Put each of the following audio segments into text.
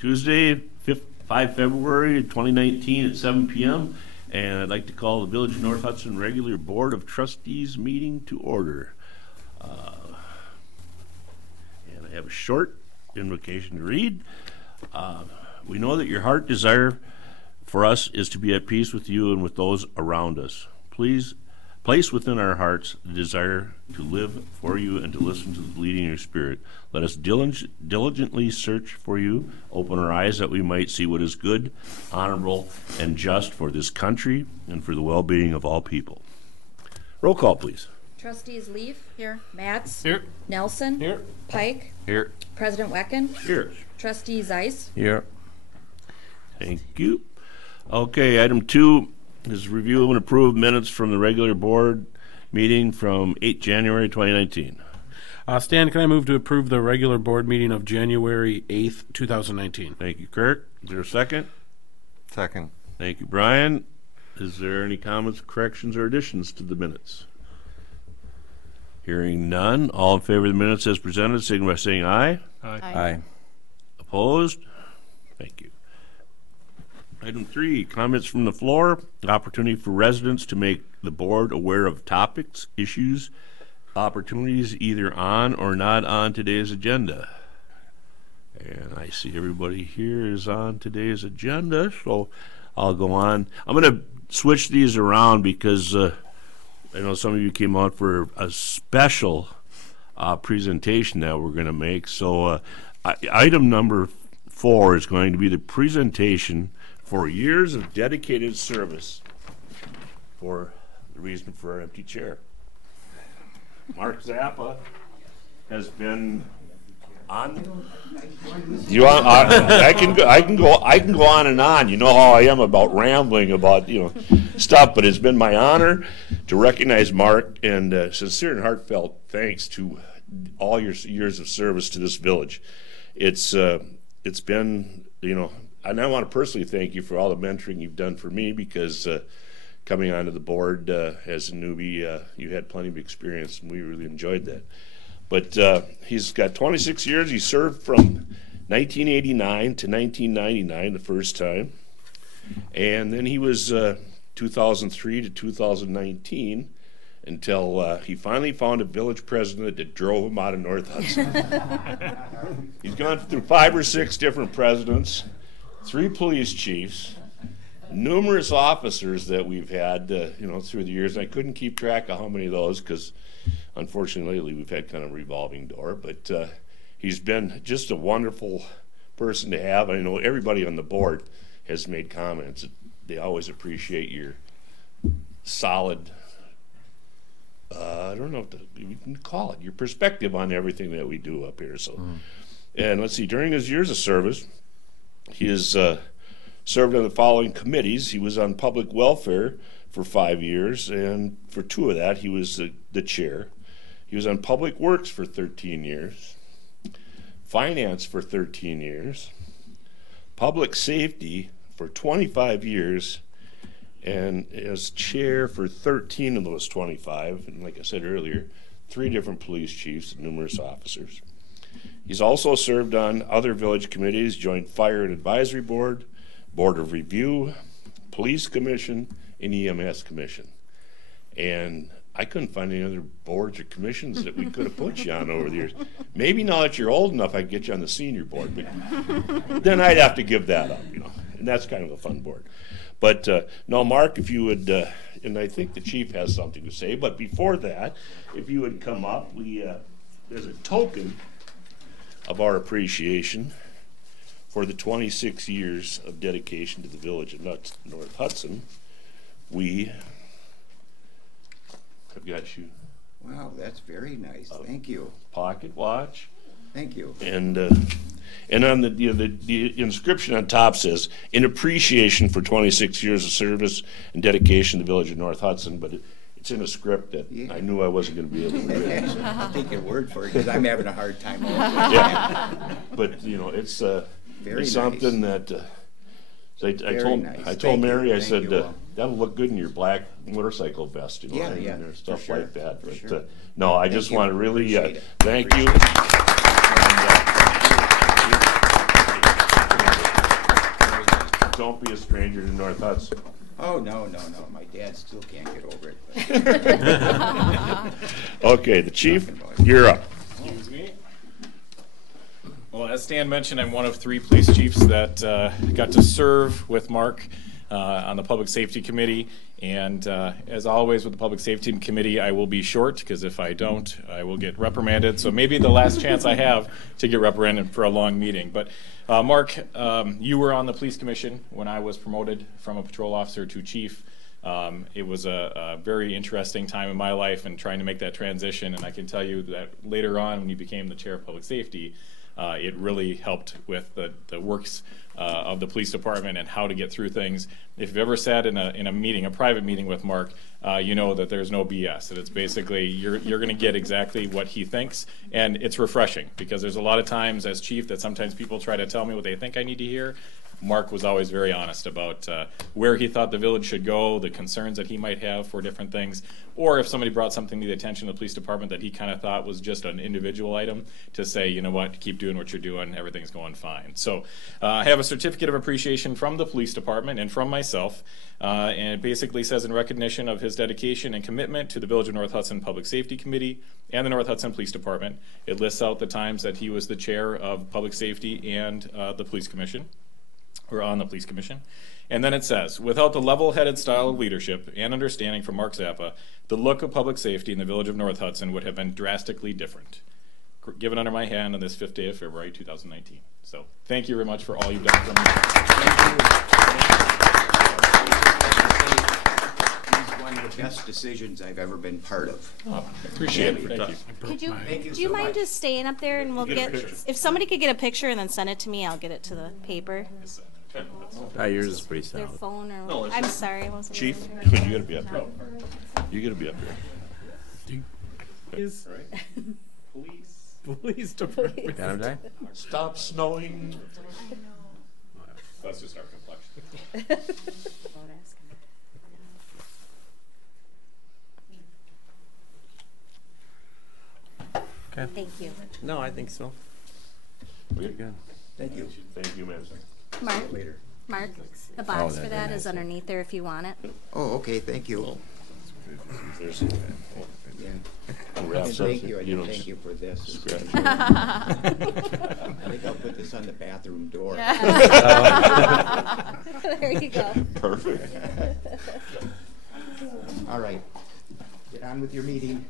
Tuesday, 5 February 2019 at 7 p.m. And I'd like to call the Village of North Hudson regular Board of Trustees meeting to order. And I have a short invocation to read. We know that your heart desire for us is to be at peace with you and with those around us. Please place within our hearts the desire to live for you and to listen to the leading of your spirit. Let us diligently search for you, open our eyes that we might see what is good, honorable, and just for this country and for the well-being of all people. Roll call, please. Trustees Leaf. Here. Matz. Here. Nelson. Here. Pike. Here. President Wecken. Here. Trustee Zeiss. Here. Thank you. Okay, item 2 is review and approve minutes from the regular board meeting from 8 January 2019. Stan, can I move to approve the regular board meeting of January 8th, 2019? Thank you, Kirk. Is there a second? Second. Thank you, Brian. Is there any comments, corrections, or additions to the minutes? Hearing none. All in favor of the minutes as presented, signify by saying aye. Aye. Opposed? Thank you. Item 3, comments from the floor. Opportunity for residents to make the board aware of topics, issues, opportunities either on or not on today's agenda. And I see everybody here is on today's agenda, so I'll go on. I'm going to switch these around because I know some of you came out for a special presentation that we're going to make. So item number 4 is going to be the presentation for years of dedicated service for the reason for our empty chair. Mark Zappa has been on. You want? I can go on and on. You know how I am about rambling about stuff, but it's been my honor to recognize Mark and sincere and heartfelt thanks to all your years of service to this village. It's been and I want to personally thank you for all the mentoring you've done for me because coming onto the board as a newbie, you had plenty of experience, and we really enjoyed that. But he's got 26 years. He served from 1989 to 1999 the first time, and then he was 2003 to 2019 until he finally found a village president that drove him out of North Hudson. He's gone through 5 or 6 different presidents, 3 police chiefs, numerous officers that we've had, through the years. And I couldn't keep track of how many of those because, unfortunately, lately we've had kind of a revolving door. But he's been just a wonderful person to have. I know everybody on the board has made comments. They always appreciate your solid, I don't know what you can call it, your perspective on everything that we do up here. So, and let's see, during his years of service, he has served on the following committees. He was on public welfare for 5 years, and for 2 of that, he was the chair. He was on public works for 13 years, finance for 13 years, public safety for 25 years, and as chair for 13 of those 25, and like I said earlier, 3 different police chiefs and numerous officers. He's also served on other village committees, Joint Fire and Advisory Board, Board of Review, Police Commission, and EMS Commission. And I couldn't find any other boards or commissions that we could have put you on over the years. Maybe now that you're old enough, I could get you on the senior board, but then I'd have to give that up, and that's kind of a fun board. But no, Mark, if you would, and I think the chief has something to say, but before that, if you would come up, there's a token of our appreciation for the 26 years of dedication to the village of North Hudson. We have got you. Wow, that's very nice. Thank you. Pocket watch. Thank you. And on the inscription on top says, "In appreciation for 26 years of service and dedication to the village of North Hudson," but it's in a script that I knew I wasn't going to be able to read. I'll take your word for it because I'm having a hard time. Yeah, but it's Very it's something nice. that I told Thank Mary, you. I Thank said, you all. that'll look good in your black motorcycle vest, Yeah, and stuff for sure, like that. for But sure. no, I Thank just you. want to really Appreciate it. thank you. Appreciate it. don't be a stranger to North Hudson. Oh, no. My dad still can't get over it. Okay, the chief, you're up. Excuse me. Well, as Stan mentioned, I'm one of 3 police chiefs that got to serve with Mark on the Public Safety Committee. And as always with the Public Safety Committee, I will be short, because if I don't, I will get reprimanded. So maybe the last chance I have to get reprimanded for a long meeting. But Mark, you were on the Police Commission when I was promoted from a patrol officer to chief. It was a very interesting time in my life and trying to make that transition. And I can tell you that later on, when you became the chair of public safety, it really helped with the works of the police department and how to get through things. If you've ever sat in a meeting, a private meeting with Mark, you know that there's no BS. That it's basically you're going to get exactly what he thinks, and it's refreshing, because there's a lot of times as chief that sometimes people try to tell me what they think I need to hear. Mark was always very honest about where he thought the village should go, the concerns that he might have for different things, or if somebody brought something to the attention of the police department that he kind of thought was just an individual item, to say, you know what, keep doing what you're doing, everything's going fine. So I have a certificate of appreciation from the police department and from myself, and it basically says, in recognition of his dedication and commitment to the Village of North Hudson Public Safety Committee and the North Hudson Police Department. It lists out the times that he was the chair of Public Safety and the Police Commission, or on the Police Commission. And then it says, without the level-headed style of leadership and understanding from Mark Zappa, the look of public safety in the Village of North Hudson would have been drastically different. Given under my hand on this 5th day of February 2019. So thank you very much for all you've done for me. He's one of the best decisions I've ever been part of. Oh, appreciate it. Thank you. Could you, Thank you do you so mind much. just staying up there and we'll get, if somebody could get a picture and then send it to me, I'll get it to the paper, Yours is pretty their solid. phone or, No, it's I'm just- sorry, I wasn't. Chief, sure. you gotta be up here. You gotta be up here. Police department. Got him, Di? Stop snowing. That's just our complexion. Thank you. No, I think so. We're Good. Thank you. Thank you, man. Mark, Later. Mark, the box that'd for be that nice. is underneath there if you want it. Oh, okay, thank you. There's Yeah. wrap And stuff. thank you, You and don't thank you for this. scratch. I think I'll put this on the bathroom door. There you go. Perfect. All right, get on with your meeting.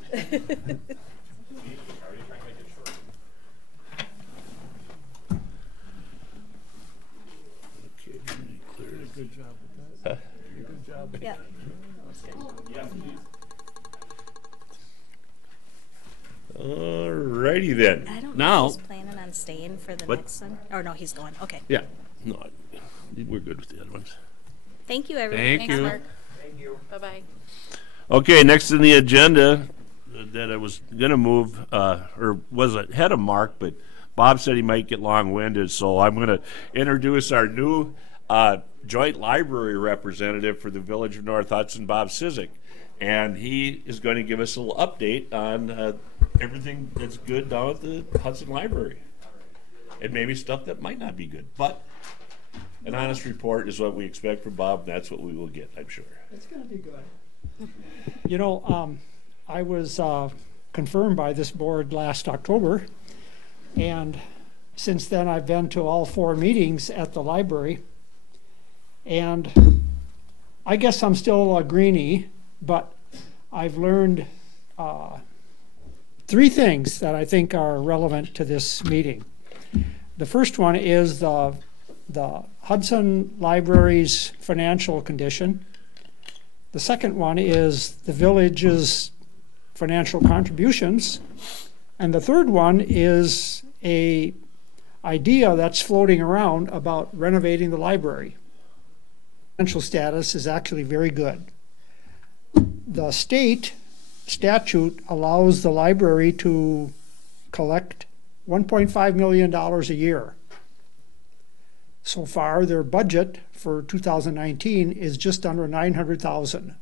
Okay, clear. Good job with that. Good job. Yeah. Alrighty then. I don't Now- know if he's planning on staying for the What? next one. Or no, he's going. Okay. Yeah, no, we're good with the other ones. Thank you, everybody. Thank you. Thank you. Bye-bye. Okay, next in the agenda that I was gonna move, or was ahead of Mark, but Bob said he might get long-winded, so I'm gonna introduce our new joint library representative for the Village of North Hudson, Bob Sizik. And he is going to give us a little update on everything that's good down at the Hudson Library. And maybe stuff that might not be good, but an honest report is what we expect from Bob, and that's what we will get, I'm sure. It's gonna be good. You know, I was confirmed by this board last October, and since then I've been to all 4 meetings at the library. And I guess I'm still a greenie, but I've learned 3 things that I think are relevant to this meeting. The first one is the Hudson Library's financial condition. The second one is the village's financial contributions. And the third one is a idea that's floating around about renovating the library. Financial status is actually very good. The state statute allows the library to collect $1.5 million a year. So far, their budget for 2019 is just under $900,000.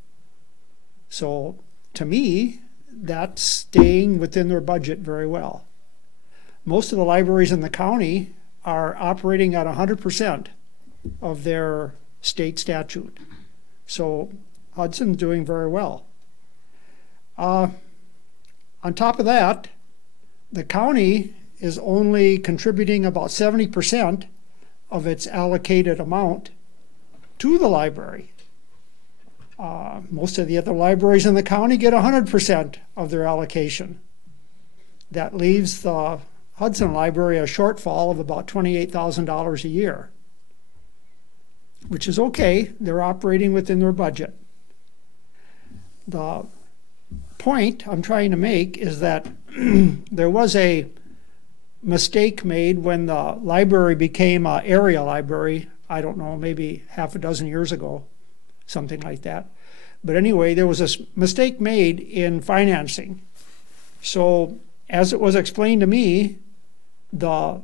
So to me, that's staying within their budget very well. Most of the libraries in the county are operating at 100% of their state statute. So Hudson's doing very well. On top of that, the county is only contributing about 70% of its allocated amount to the library. Most of the other libraries in the county get 100% of their allocation. That leaves the Hudson Library a shortfall of about $28,000 a year, which is okay. They're operating within their budget. The point I'm trying to make is that there was a mistake made when the library became an area library. I don't know, maybe half a dozen years ago, something like that. But anyway, there was a mistake made in financing. So as it was explained to me, the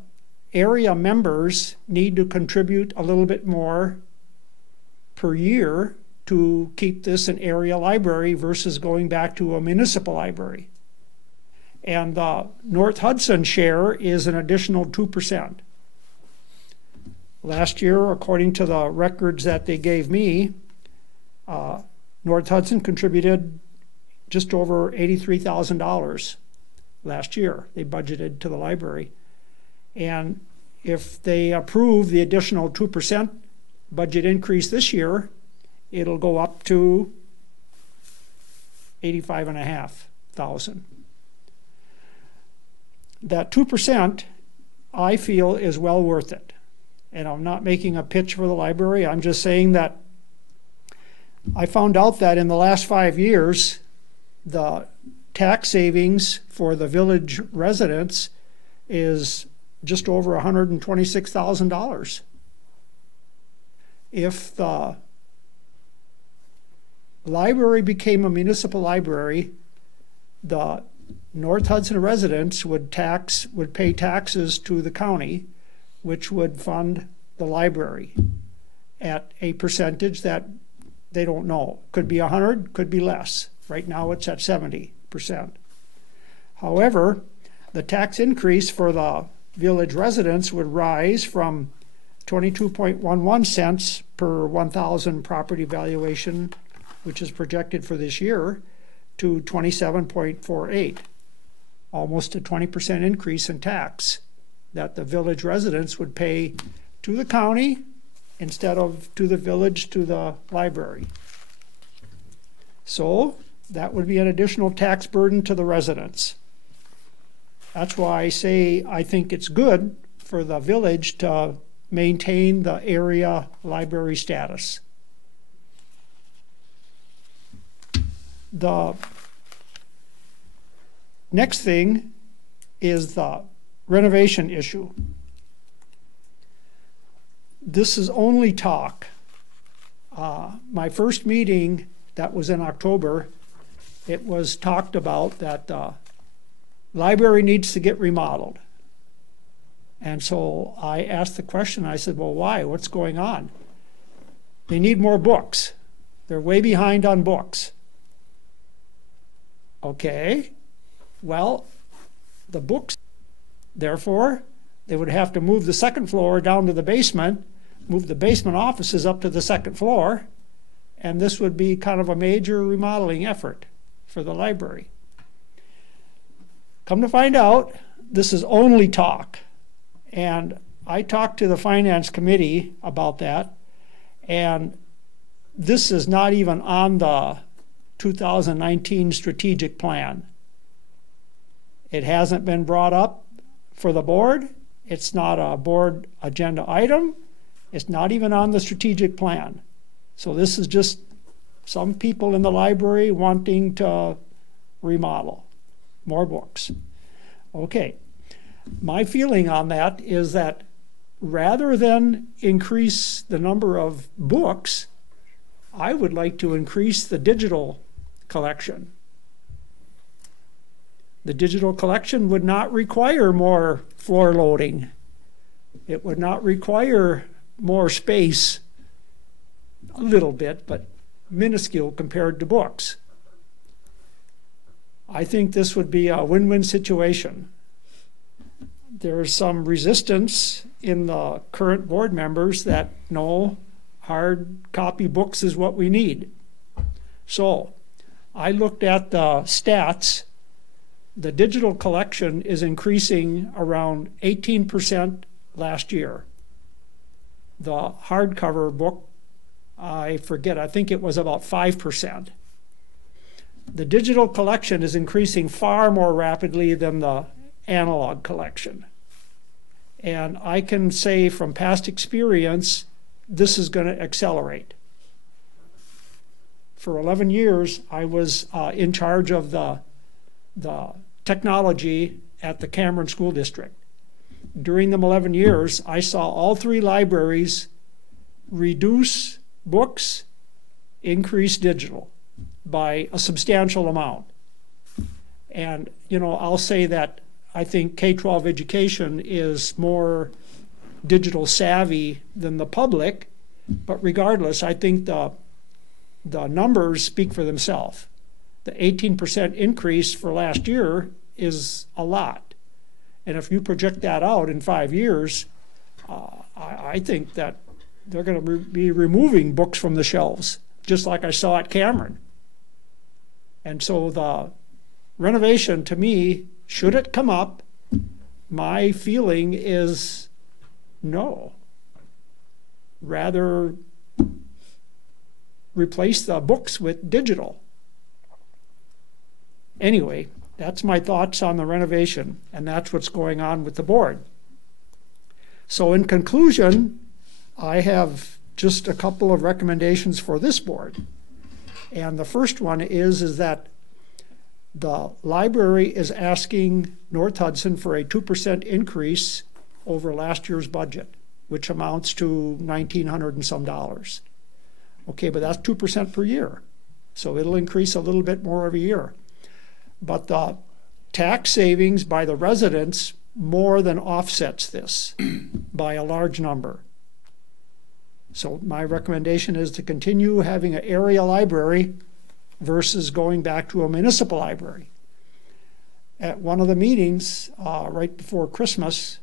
area members need to contribute a little bit more per year to keep this an area library versus going back to a municipal library. And the North Hudson share is an additional 2%. Last year, according to the records that they gave me, North Hudson contributed just over $83,000 last year. They budgeted to the library. And if they approve the additional 2% budget increase this year, it'll go up to $85,500. That 2%, I feel, is well worth it. And I'm not making a pitch for the library. I'm just saying that I found out that in the last 5 years, the tax savings for the village residents is just over $126,000. If the library became a municipal library, the North Hudson residents would pay taxes to the county, which would fund the library at a percentage that they don't know. Could be 100, could be less. Right now it's at 70%. However, the tax increase for the village residents would rise from 22.11 cents per 1,000 property valuation, which is projected for this year, to 27.48, almost a 20% increase in tax that the village residents would pay to the county instead of to the village, to the library. So that would be an additional tax burden to the residents. That's why I say I think it's good for the village to maintain the area library status. The next thing is the renovation issue. This is only talk. My first meeting, that was in October, it was talked about that the library needs to get remodeled. And so I asked the question, I said, well, why? What's going on? They need more books. They're way behind on books. Okay, well, the books, therefore, they would have to move the second floor down to the basement, move the basement offices up to the second floor, and this would be kind of a major remodeling effort for the library. Come to find out, this is only talk. And I talked to the finance committee about that, and this is not even on the 2019 strategic plan. It hasn't been brought up for the board. It's not a board agenda item. It's not even on the strategic plan. So this is just some people in the library wanting to remodel more books. Okay, my feeling on that is that rather than increase the number of books, I would like to increase the digital collection. The digital collection would not require more floor loading. It would not require more space, a little bit, but minuscule compared to books. I think this would be a win-win situation. There is some resistance in the current board members that, no, Hard copy books is what we need. So I looked at the stats. The digital collection is increasing around 18% last year. The hardcover book, I forget, I think it was about 5%. The digital collection is increasing far more rapidly than the analog collection. And I can say from past experience, this is going to accelerate. For 11 years, I was in charge of the technology at the Cameron School District. During them 11 years, I saw all 3 libraries reduce books, increase digital by a substantial amount. And, you know, I'll say that I think K-12 education is more digital savvy than the public, but regardless, I think the numbers speak for themselves. The 18% increase for last year is a lot. And if you project that out in 5 years, I think that they're going to be removing books from the shelves, just like I saw at Cameron. And so the renovation, to me, should it come up, my feeling is no. Rather replace the books with digital. Anyway, that's my thoughts on the renovation, and that's what's going on with the board. So in conclusion, I have just a couple of recommendations for this board. And the first one is that the library is asking North Hudson for a 2% increase over last year's budget, which amounts to $1,900 and some dollars. Okay, but that's 2% per year. So it'll increase a little bit more every year. But the tax savings by the residents more than offsets this by a large number. So my recommendation is to continue having an area library versus going back to a municipal library. At one of the meetings right before Christmas,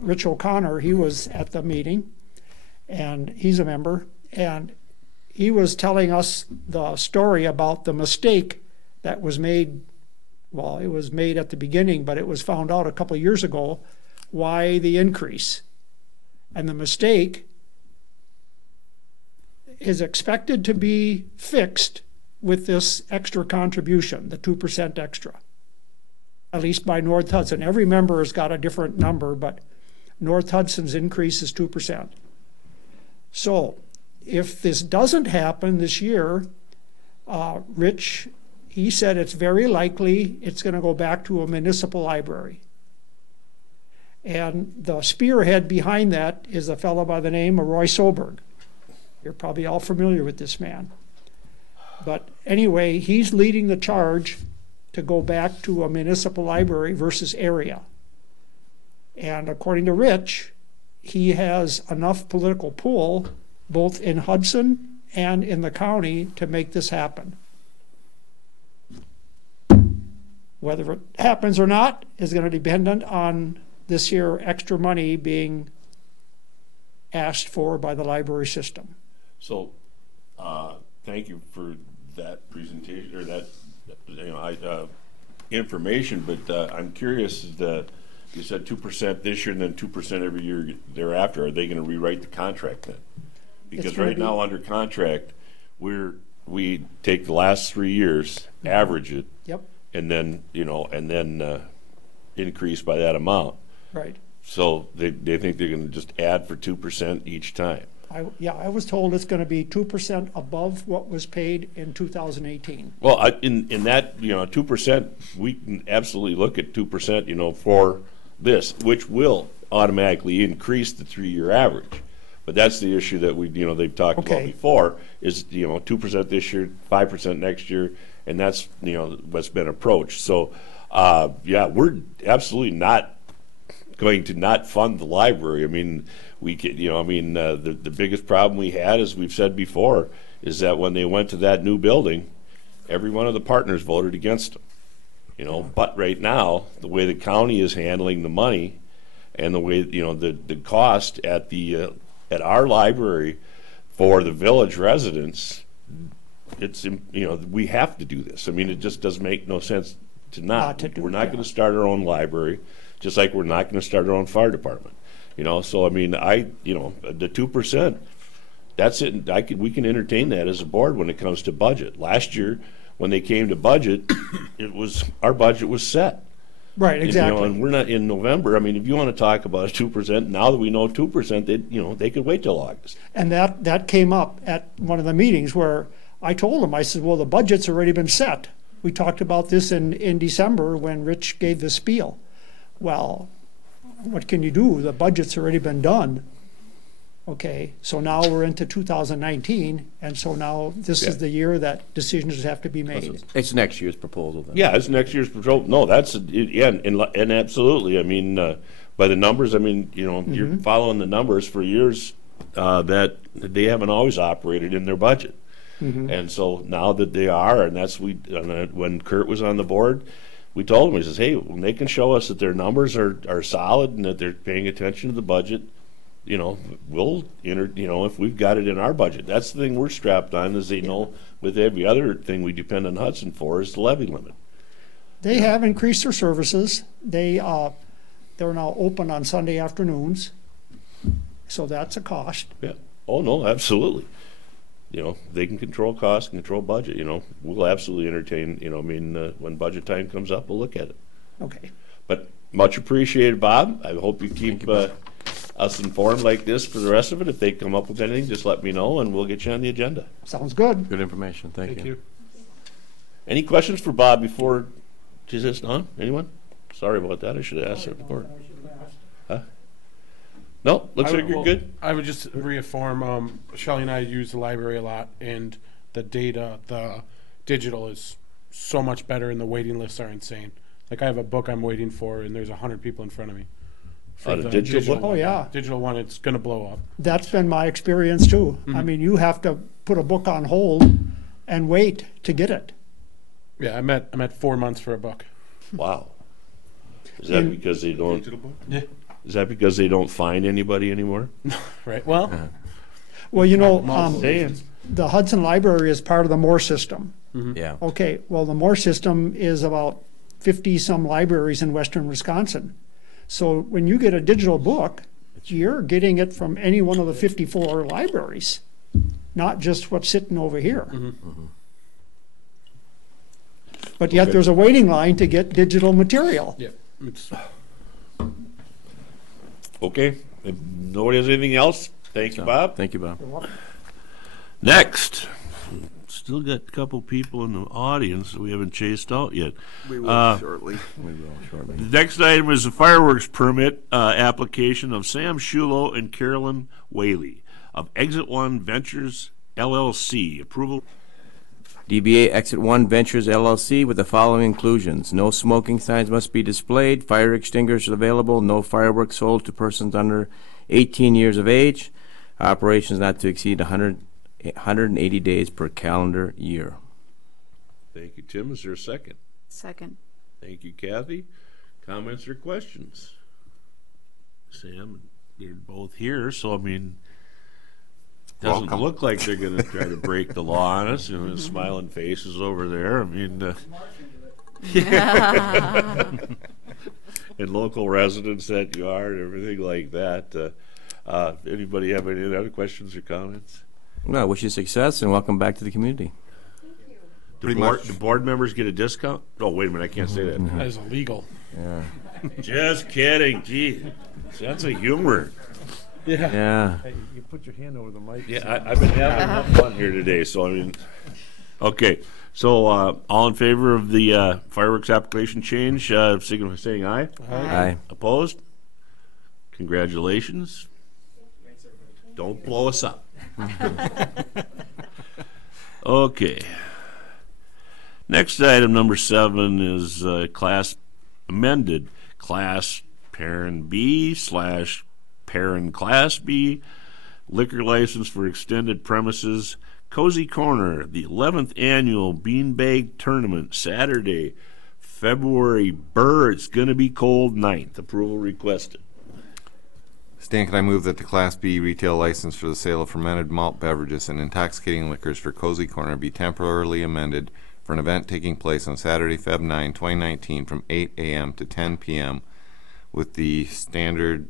Rich O'Connor, he was at the meeting, and he's a member, and he was telling us the story about the mistake that was made. Well, it was made at the beginning, but it was found out a couple of years ago why the increase. And the mistake is expected to be fixed with this extra contribution, the 2% extra, at least by North Hudson. Every member has got a different number, but North Hudson's increase is 2%. So if this doesn't happen this year, Rich, he said it's very likely it's going to go back to a municipal library. And the spearhead behind that is a fellow by the name of Roy Soberg. You're probably all familiar with this man. But anyway, he's leading the charge to go back to a municipal library versus area. And according to Rich, he has enough political pull both in Hudson and in the county to make this happen. Whether it happens or not is going to depend on this year extra money being asked for by the library system. So, thank you for that presentation, or that, information, but I'm curious, you said 2% this year and then 2% every year thereafter. Are they going to rewrite the contract then? Because right now under contract, we take the last 3 years, average it, Yep, and then, increase by that amount. right. So they think they're going to just add for 2% each time. I was told it's going to be 2% above what was paid in 2018. Well, in that, 2%, we can absolutely look at 2%, for this, which will automatically increase the 3-year average. But that's the issue that they've talked about before is, 2% this year, 5% next year, and that's, what's been approached. So, we're absolutely not going to not fund the library. I mean, we could, the biggest problem we had, as we've said before, is that when they went to that new building, every one of the partners voted against them. But right now, the way the county is handling the money, and the way the cost at our library, for the village residents, it's, we have to do this. I mean, it just doesn't make no sense to not. Not to do We're it, not yeah. gonna start our own library, just like we're not gonna start our own fire department. So I mean, the 2%, that's it. We can entertain that as a board when it comes to budget. Last year, when they came to budget, our budget was set. Right, And, exactly. and we're not in November. I mean, if you want to talk about 2%, now that we know 2%, they could wait till August. And that came up at one of the meetings where I told him, I said, well, the budget's already been set. We talked about this in December when Rich gave the spiel. Well, what can you do? The budget's already been done. Okay, so now we're into 2019, and so now this Yeah. is the year that decisions have to be made. It's next year's proposal then. Yeah, it's next year's patrol. No, and absolutely. I mean, by the numbers, I mean, you're following the numbers for years that they haven't always operated in their budget. And so now that they are, and when Kurt was on the board, we told him, he says, hey, when they can show us that their numbers are solid and that they're paying attention to the budget, we'll if we've got it in our budget. That's the thing we're strapped on, is with every other thing we depend on Hudson for is the levy limit. They have increased their services. They're now open on Sunday afternoons, so that's a cost. Yeah. Oh, no, absolutely. They can control cost, control budget, we'll absolutely entertain, when budget time comes up, we'll look at it. Okay. But much appreciated, Bob. I hope you keep us informed like this for the rest of it. If they come up with anything, just let me know and we'll get you on the agenda. Sounds good. Good information, thank you. Any questions for Bob before, is this on? Anyone? Sorry about that, I should have asked it before. Huh? No, looks like you're good. I would just reaffirm, Shelley and I use the library a lot, and the digital is so much better, and the waiting lists are insane. Like, I have a book I'm waiting for, and there's 100 people in front of me. For the digital book? Oh, yeah. Digital one, it's gonna blow up. That's been my experience too. I mean, you have to put a book on hold and wait to get it. Yeah, I'm at 4 months for a book. Wow. Is that because they don't, Yeah. is that because they don't find anybody anymore? Right, well, Well, Saying. the Hudson Library is part of the Moore system. Yeah. Okay, well, the Moore system is about 50-some libraries in western Wisconsin. So when you get a digital book, you're getting it from any one of the 54 libraries, not just what's sitting over here. But yet there's a waiting line to get digital material. yeah, it's, Okay, if nobody has anything else, thank you, Bob. Thank you, Bob. Next, still got a couple people in the audience that we haven't chased out yet. We will shortly. We will shortly. The next item is the fireworks permit application of Sam Shulo and Carolyn Whaley of Exit One Ventures LLC. Approval. DBA Exit One Ventures LLC with the following inclusions. No smoking signs must be displayed, fire extinguishers available, no fireworks sold to persons under 18 years of age, operations not to exceed 180 days per calendar year. Thank you, Tim. Is there a second? Second. Thank you, Kathy. Comments or questions? Sam, you're both here, so I mean, doesn't Welcome. look like they're going to try to break the law on us. Smiling faces over there. I mean, and local residents that you are, and everything like that. Anybody have any other questions or comments? Well, wish you success and welcome back to the community. Pretty much. Do board members get a discount? Oh, wait a minute, I can't say that. that is illegal. Yeah. Just kidding. Gee, sense of humor. Yeah. You put your hand over the mic. Yeah, I've been having enough fun here today, so I mean, okay. So, all in favor of the fireworks application change, signify by saying aye. Aye. Opposed? Congratulations. Don't blow us up. Okay. Next item, number 7, is amended Class Parent B / Parent Class B liquor license for extended premises Cozy Corner, the 11th annual Beanbag Tournament, Saturday, February. It's going to be cold 9th. Approval requested. Stan, can I move that the Class B retail license for the sale of fermented malt beverages and intoxicating liquors for Cozy Corner be temporarily amended for an event taking place on Saturday, Feb. 9, 2019 from 8 a.m. to 10 p.m. with the standard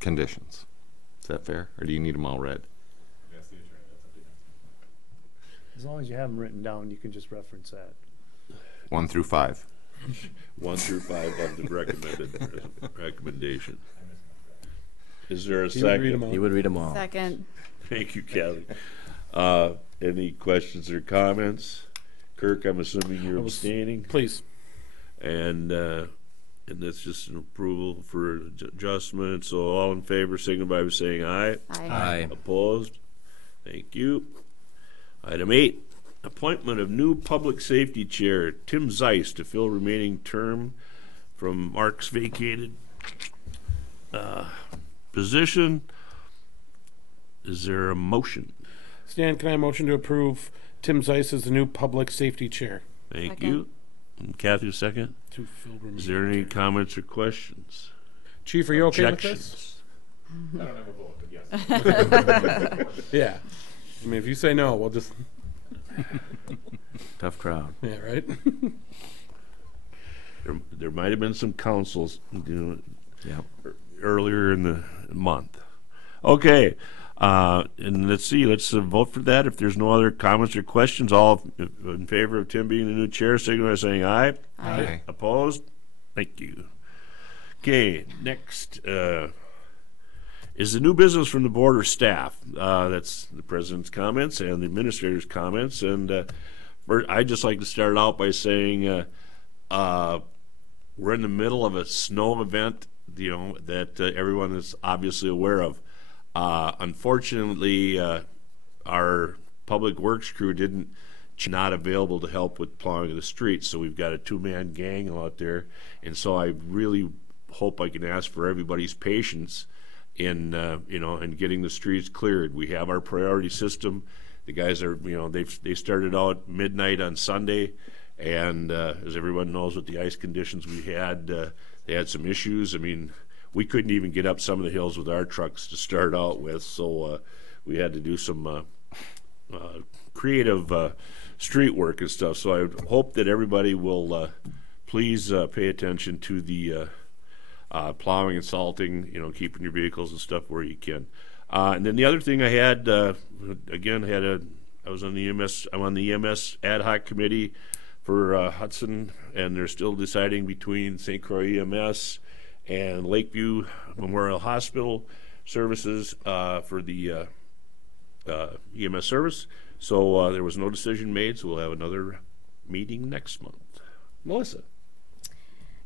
conditions? Is that fair, or do you need them all read? As long as you have them written down, you can just reference that. 1 through 5. 1 through 5 of the recommendation. Is there a He would read them second? all. He would read them all. Second. Thank you, Kelly. Any questions or comments? Kirk, I'm assuming you're abstaining, Please. and that's just an approval for adjustment. So all in favor, signify by saying aye. Aye. Opposed? Thank you. Item 8, appointment of new public safety chair, Tim Zeiss, to fill remaining term from Mark's vacated position. Is there a motion? Stan, can I motion to approve Tim Zeiss as the new public safety chair? Thank Second. you. And Kathy, a second. To fill remaining Is there any term. comments or questions? Chief, are you okay with this? Objections? I don't have a vote, but yes. Yeah. I mean, if you say no, we'll just, Tough crowd. yeah, right? There might have been some councils, Yep. earlier in the month. Okay, and let's see, let's vote for that. If there's no other comments or questions, all in favor of Tim being the new chair, signify by saying aye. Aye. Opposed? Thank you. Okay, next is the new business from the board or staff. That's the president's comments and the administrator's comments. And I'd just like to start out by saying we're in the middle of a snow event, that everyone is obviously aware of. Unfortunately, our public works crew not available to help with plowing of the streets, so we've got a two-man gang out there, and so I really hope I can ask for everybody's patience in getting the streets cleared. We have our priority system. The guys are, they started out midnight on Sunday, and as everyone knows, with the ice conditions we had, they had some issues. I mean, we couldn't even get up some of the hills with our trucks to start out with, so we had to do some creative street work and stuff. So I hope that everybody will please pay attention to the plowing and salting, keeping your vehicles and stuff where you can. And then the other thing I had, I'm on the EMS ad hoc committee for Hudson, and they're still deciding between St. Croix EMS and Lakeview Memorial Hospital services for the EMS service. So there was no decision made, so we'll have another meeting next month. Melissa.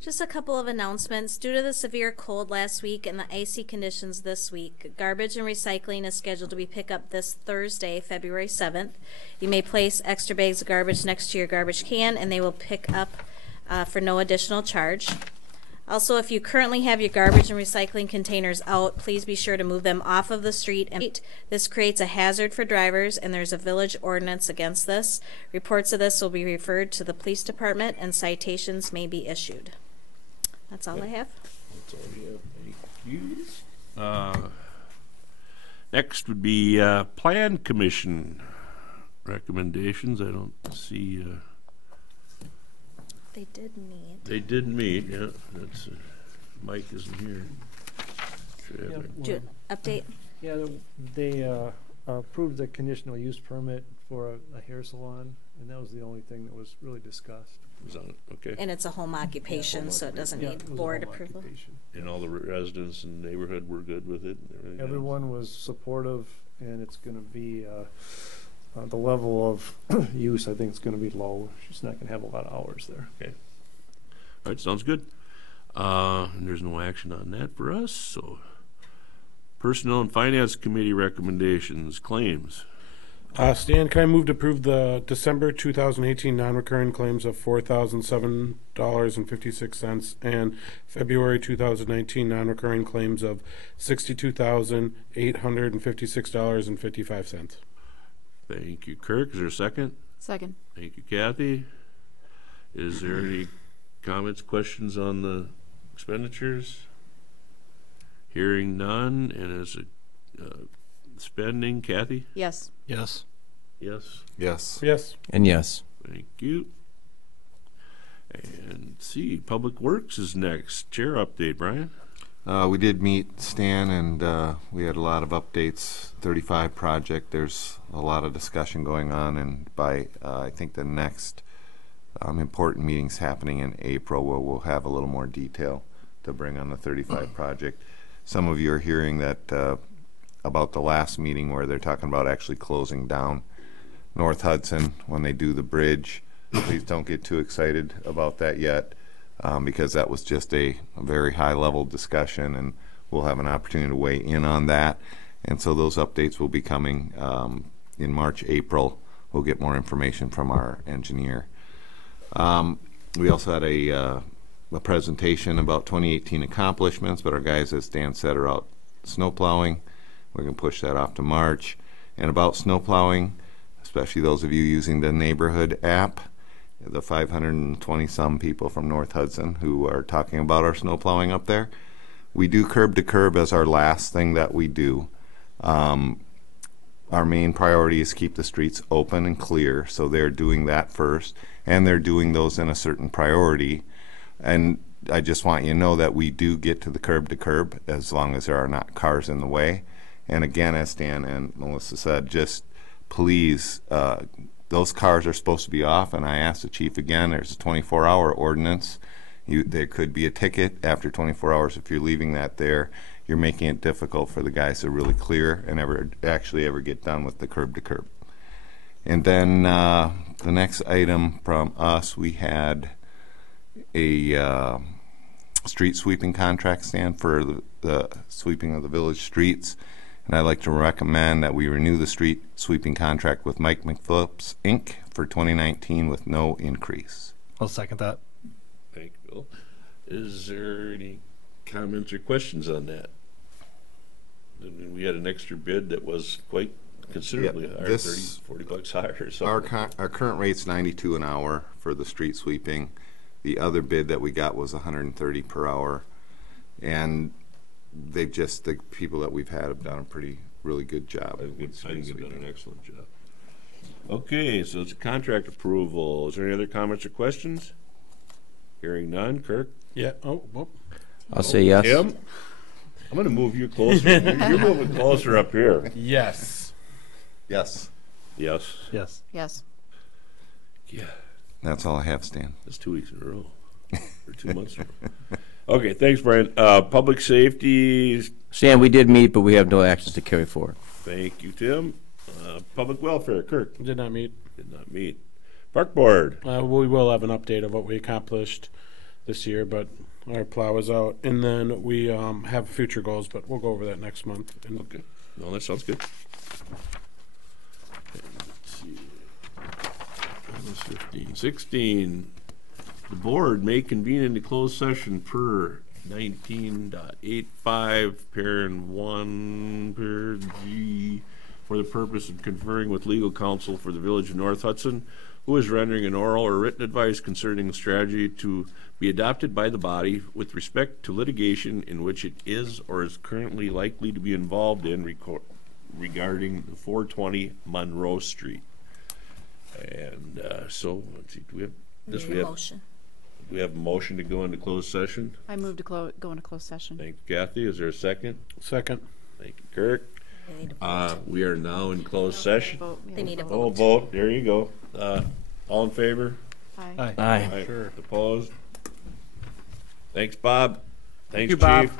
Just a couple of announcements. Due to the severe cold last week and the icy conditions this week, garbage and recycling is scheduled to be picked up this Thursday, February 7th. You may place extra bags of garbage next to your garbage can, and they will pick up for no additional charge. Also, if you currently have your garbage and recycling containers out, please be sure to move them off of the street. This creates a hazard for drivers, and there's a village ordinance against this. Reports of this will be referred to the police department, and citations may be issued. That's all I have. That's all we have. Thank you. Next would be Plan Commission recommendations. I don't see. They did meet. They did meet. Yeah, that's Mike isn't here. Should have it. Do update. Yeah, they approved the conditional use permit for a hair salon, and that was the only thing that was really discussed. Was on it. Okay. And it's a home occupation, so it doesn't Yeah, need it was a board home approval. occupation. And all the residents in the neighborhood were good with it. And everything else? Everyone was supportive, and it's going to be the level of use. I think it's going to be low. She's not going to have a lot of hours there. Okay. All right, sounds good. And there's no action on that for us. So, Personnel and Finance Committee recommendations, claims. Stan, can I move to approve the December 2018 non-recurring claims of $4,007.56 and February 2019 non-recurring claims of $62,856.55? Thank you, Kirk. Is there a second? Second. Thank you, Kathy. Is there any comments, questions on the expenditures? Hearing none, and as a spending, Kathy? Yes. Yes. Yes. Yes. Yes. And yes. Thank you. And C, Public Works is next. Chair update, Brian? We did meet Stan, and we had a lot of updates. 35 project. There's a lot of discussion going on, and by I think the next important meeting's happening in April, where we'll have a little more detail to bring on the 35 project. Some of you are hearing that about the last meeting where they're talking about actually closing down North Hudson when they do the bridge. Please don't get too excited about that yet, because that was just a very high-level discussion, and we'll have an opportunity to weigh in on that. And so those updates will be coming in March, April. We'll get more information from our engineer. We also had a presentation about 2018 accomplishments, but our guys, as Dan said, are out snow plowing. We're going to push that off to March. And about snow plowing, especially those of you using the neighborhood app, the 520-some people from North Hudson who are talking about our snow plowing up there. We do curb to curb as our last thing that we do. Our main priority is keep the streets open and clear, so they're doing that first, and they're doing those in a certain priority. And I just want you to know that we do get to the curb to curb as long as there are not cars in the way. And again, as Stan and Melissa said, just please, those cars are supposed to be off, and I asked the chief again, there's a 24-hour ordinance. There could be a ticket after 24 hours if you're leaving that there. You're making it difficult for the guys to really clear and ever get done with the curb to curb. And then the next item from us, we had a street sweeping contract stand for the sweeping of the village streets. And I'd like to recommend that we renew the street sweeping contract with Mike McPhillips, Inc. for 2019 with no increase. I'll second that. Thank you, Bill. Is there any comments or questions on that? And we had an extra bid that was quite considerably higher, 30, $40 higher or something. Our current rate's $92 an hour for the street sweeping. The other bid that we got was $130 per hour. And the people that we've had have done a really good job. I think they've done an excellent job. Okay, so it's a contract approval. Is there any other comments or questions? Hearing none. Kirk? Yeah. Oh, whoop. I'll say yes. Tim? I'm going to move you closer. You're moving closer up here. Yes. Yes. Yes. Yes. Yes. Yeah. That's all I have, Stan. That's 2 weeks in a row. Or 2 months in a row. Okay, thanks, Brian. Public safety. Stan, we did meet, but we have no actions to carry forward. Thank you, Tim. Public welfare. Kirk? Did not meet. Did not meet. Park board. We will have an update of what we accomplished this year, but our plow is out. And then we have future goals, but we'll go over that next month. And Okay. No, that sounds good. Let's see. That was 15. 16. The board may convene into closed session per 19.85, parent 1, parent G, for the purpose of conferring with legal counsel for the Village of North Hudson, who is rendering an oral or written advice concerning the strategy to be adopted by the body with respect to litigation in which it is or is currently likely to be involved in regarding the 420 Monroe Street. And so, let's see, do we have this? Need a motion. We have a motion to go into closed session. I move to go into closed session. Thank you, Kathy. Is there a second? second. Thank you, Kirk. They need a vote. We are now in closed session. They need a Oh, vote. vote. There you go. All in favor? Aye. Aye. Sure. Opposed? Thanks, Bob. Thanks, you, Bob. Chief.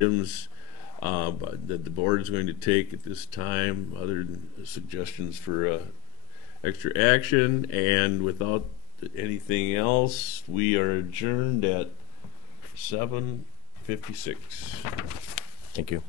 items but that the board is going to take at this time, other than suggestions for extra action. And without anything else, we are adjourned at 7:56. Thank you.